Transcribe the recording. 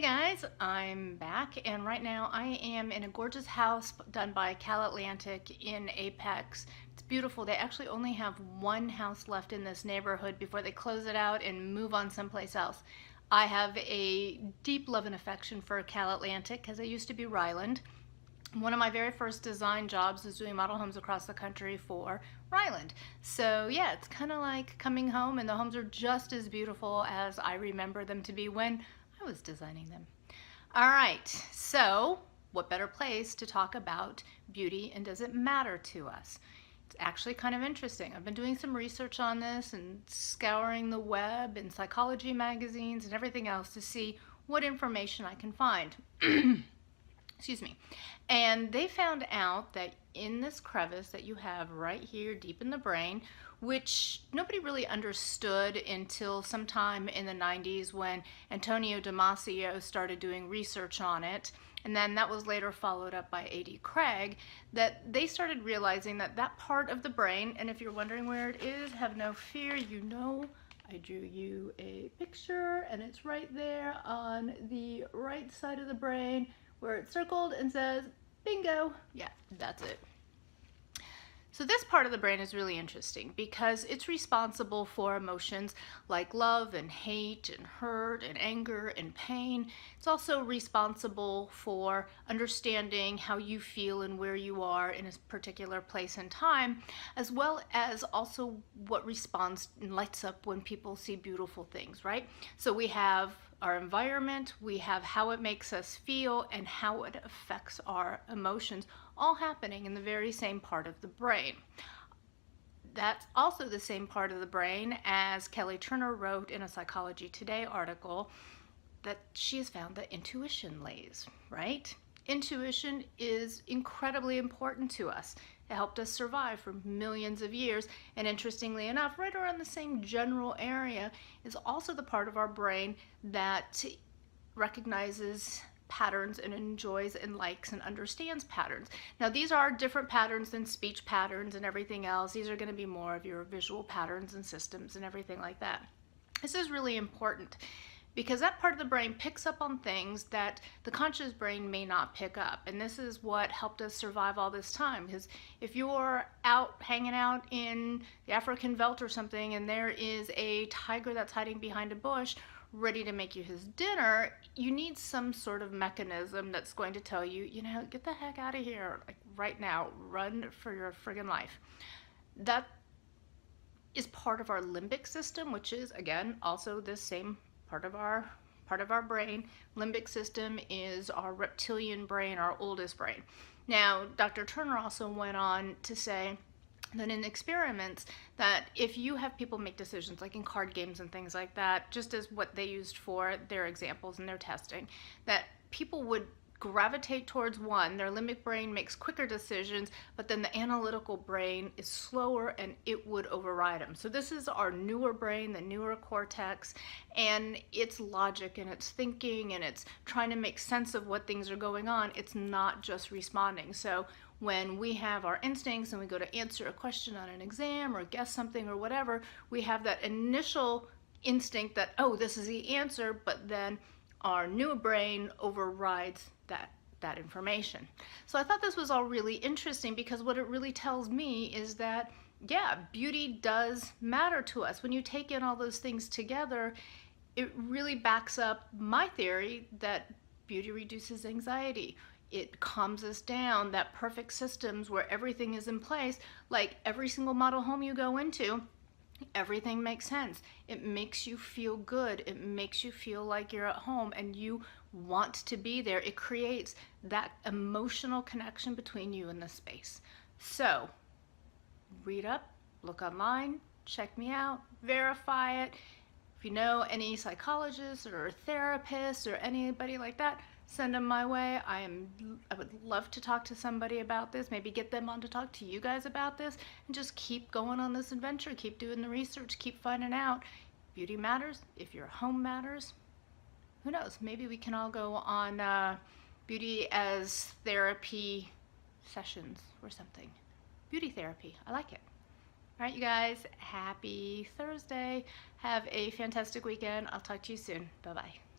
Hey guys, I'm back, and right now I am in a gorgeous house done by Cal Atlantic in Apex. It's beautiful. They actually only have one house left in this neighborhood before they close it out and move on someplace else. I have a deep love and affection for Cal Atlantic because I used to be Ryland. One of my very first design jobs was doing model homes across the country for Ryland. So yeah, it's kind of like coming home, and the homes are just as beautiful as I remember them to be when I was designing them. All right, so what better place to talk about beauty and does it matter to us? It's actually kind of interesting. I've been doing some research on this and scouring the web and psychology magazines and everything else to see what information I can find. Excuse me. And they found out that in this crevice that you have right here deep in the brain, which nobody really understood until sometime in the 90s when Antonio Damasio started doing research on it, and then that was later followed up by A.D. Craig, that they started realizing that that part of the brain, and if you're wondering where it is, have no fear, you know I drew you a picture, and it's right there on the right side of the brain where it's circled and says bingo. Yeah, that's it. So this part of the brain is really interesting because it's responsible for emotions like love and hate and hurt and anger and pain. It's also responsible for understanding how you feel and where you are in a particular place and time, as well as also what responds and lights up when people see beautiful things, right? So we have our environment, we have how it makes us feel, and how it affects our emotions, all happening in the very same part of the brain. That's also the same part of the brain as Kelly Turner wrote in a Psychology Today article that she has found that intuition lays, right? Intuition is incredibly important to us. It helped us survive for millions of years, and interestingly enough, right around the same general area is also the part of our brain that recognizes patterns and enjoys and likes and understands patterns. Now these are different patterns than speech patterns and everything else. These are going to be more of your visual patterns and systems and everything like that. This is really important because that part of the brain picks up on things that the conscious brain may not pick up. And this is what helped us survive all this time. Because if you're out hanging out in the African veldt or something and there is a tiger that's hiding behind a bush ready to make you his dinner, you need some sort of mechanism that's going to tell you, you know, get the heck out of here, like right now, run for your friggin' life. That is part of our limbic system, which is, again, also this same part of our brain. Limbic system is our reptilian brain, our oldest brain. Now, Dr. Turner also went on to say that in experiments that if you have people make decisions like in card games and things like that, just as what they used for their examples and their testing, that people would gravitate towards one. Their limbic brain makes quicker decisions, but then the analytical brain is slower and it would override them. So this is our newer brain, the newer cortex, and it's logic and it's thinking and it's trying to make sense of what things are going on. It's not just responding. So when we have our instincts and we go to answer a question on an exam or guess something or whatever, we have that initial instinct that, oh, this is the answer, but then our new brain overrides that information. So I thought this was all really interesting because what it really tells me is that, yeah, beauty does matter to us. When you take in all those things together, it really backs up my theory that beauty reduces anxiety. It calms us down, that perfect systems where everything is in place, like every single model home you go into, everything makes sense. It makes you feel good. It makes you feel like you're at home and you want to be there. It creates that emotional connection between you and the space. So read up, look online, check me out, verify it. If you know any psychologists or therapists or anybody like that, send them my way. I would love to talk to somebody about this, maybe get them on to talk to you guys about this, and just keep going on this adventure, keep doing the research, keep finding out. Beauty matters. If your home matters, who knows? Maybe we can all go on beauty as therapy sessions or something. Beauty therapy. I like it. All right, you guys, happy Thursday. Have a fantastic weekend. I'll talk to you soon. Bye-bye.